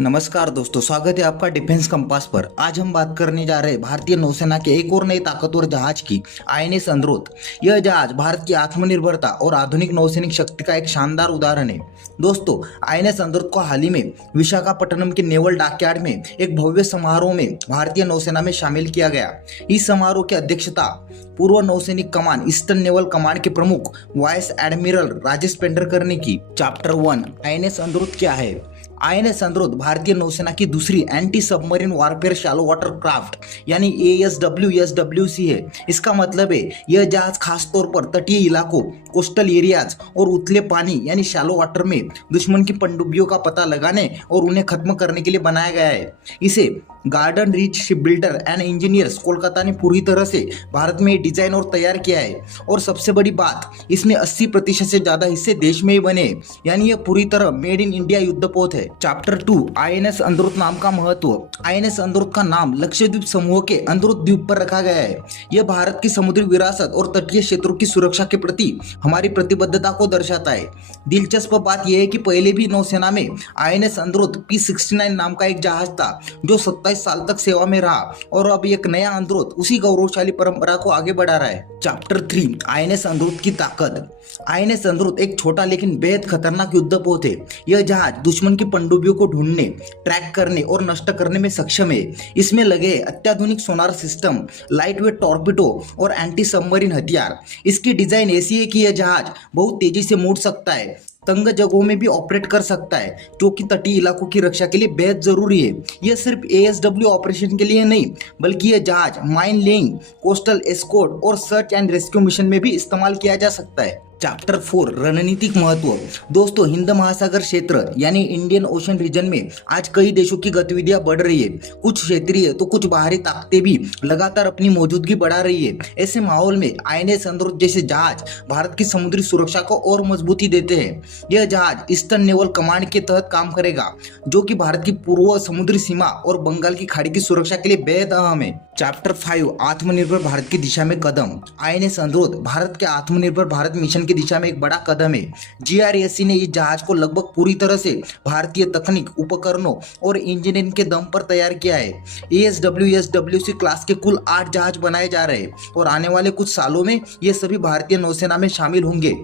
नमस्कार दोस्तों, स्वागत है आपका डिफेंस कंपास पर। आज हम बात करने जा रहे हैं भारतीय नौसेना के एक और नए ताकतवर जहाज की, आईएनएस अंद्रोथ। यह जहाज भारत की आत्मनिर्भरता और आधुनिक नौसैनिक शक्ति का एक शानदार उदाहरण है। दोस्तों, आईएनएस अंद्रोथ को हाल ही में विशाखापट्टनम के नेवल डॉकयार्ड में एक भव्य समारोह में भारतीय नौसेना में शामिल किया गया। इस समारोह की अध्यक्षता पूर्व नौसैनिक कमान ईस्टर्न नेवल कमांड के प्रमुख वाइस एडमिरल राजेश पेंडरकर ने की। चैप्टर 1, आईएनएस अंद्रोथ क्या है। आईएनएस अंद्रोथ भारतीय नौसेना की दूसरी anti submarine warfare shallow water craft यानी ASWSWC है। इसका मतलब है यह जहाज खास तौर पर तटीय इलाकों, कोस्टल एरियाज और उथले पानी यानी शैलो वाटर में दुश्मन की पनडुब्बियों का पता लगाने और उन्हें खत्म करने के लिए बनाया गया है। इसे garden reach ship builder and engineers Kolkata ने पूरी तरह से भारत में डिजाइन और तैयार किया है। और सबसे बड़ी बात, इसमें 80% से ज्यादा हिस्से देश में ही बने हैं, यानी यह पूरी तरह मेड इन इंडिया युद्धपोत है। चैप्टर 2, आईएनएस अंद्रोथ नाम का महत्व। आईएनएस अंद्रोथ का नाम लक्षद्वीप समूह के अंद्रोथ द्वीप पर रखा गया है। यह भारत की समुद्री विरासत और तटीय क्षेत्रों की सुरक्षा के प्रति हमारी प्रतिबद्धता को दर्शाता है। दिलचस्प बात यह है कि पहले भी नौसेना में आईएनएस अंद्रोथ P69 नाम का एक जहाज था जो 27 साल तक सेवा में रहा, और अब एक नया अंद्रोथ उसी गौरवशाली परंपरा को आगे बढ़ा रहा है। चैप्टर 3, आईएनएस अंद्रोथ की ताकत। आईएनएस अंद्रोथ एक छोटा लेकिन बेहद खतरनाक युद्धपोत है। यह जहाज दुश्मन की पनडुब्बियों को ढूंढने, ट्रैक करने और नष्ट करने में सक्षम है। इसमें लगे अत्याधुनिक sonar system, light weight torpedo और एंटी सबमरीन हथियार। इसकी डिजाइन ऐसी है कि यह जहाज बहुत तेजी से मुड़ सकता है, तंग जगहों में भी ऑपरेट कर सकता है, जो कि तटीय इलाकों की रक्षा के लिए बेहद जरूरी है। यह सिर्फ ASW ऑपरेशन के लिए नहीं, बल्कि यह जहाज माइन लेइंग, कोस्टल एस्कॉर्ट और सर्च एंड रेस्क्यू मिशन में भी इस्तेमाल किया जा सकता है। चैप्टर 4, रणनीतिक महत्व। दोस्तों, हिंद महासागर क्षेत्र यानी इंडियन ओशन रीजन में आज कई देशों की गतिविधियां बढ़ रही है। कुछ क्षेत्रीय तो कुछ बाहरी ताकतें भी लगातार अपनी मौजूदगी बढ़ा रही है। ऐसे माहौल में आईएनएस अंद्रोथ जैसे जहाज भारत की समुद्री सुरक्षा को और मजबूती देते हैं। यह जहाज ईस्टर्न नेवल कमांड के तहत काम करेगा, जो कि भारत की पूर्व समुद्री सीमा और बंगाल की खाड़ी की सुरक्षा के लिए बेहद अहम है। चैप्टर 5, आत्मनिर्भर भारत की दिशा में कदम। आईएनएस अंद्रोथ भारत के आत्मनिर्भर भारत मिशन की दिशा में एक बड़ा कदम है। GRSC ने इस जहाज को लगभग पूरी तरह से भारतीय तकनीक, उपकरणों और इंजीनियरिंग के दम पर तैयार किया है। ASWSWC क्लास के कुल 8 जहाज बनाए जा रहे हैं और आने वाले कुछ सालों में ये सभी भारतीय नौसेना में शामिल होंगे।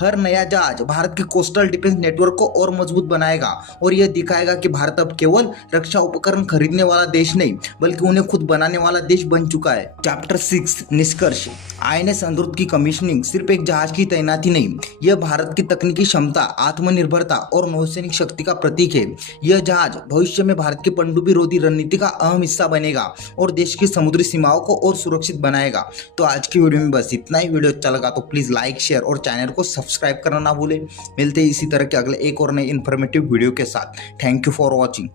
हर नया जहाज भारत की कोस्टल डिफेंस नेटवर्क को और मजबूत बनाएगा और यह दिखाएगा कि भारत अब केवल रक्षा उपकरण खरीदने वाला देश नहीं, बल्कि उन्हें खुद बनाने वाला देश बन चुका है। चैप्टर 6, निष्कर्ष। आईएनएस अंद्रोथ की कमीशनिंग सिर्फ एक जहाज की तैनाती नहीं, यह भारत की तकनीकी क्षमता, आत्मनिर्भरता और नौसैनिक शक्ति का प्रतीक है। यह जहाज भविष्य में भारत की पनडुब्बी रोधी रणनीति का अहम हिस्सा बनेगा और देश की समुद्री सीमाओं को और सुरक्षित बनाएगा। तो आज की वीडियो में बस इतना ही। वीडियो अच्छा लगा तो प्लीज लाइक, शेयर और चैनल को सब्सक्राइब करना ना भूले। मिलते हैं इसी तरह के अगले एक और नए इन्फॉर्मेटिव वीडियो के साथ। Thank you for watching.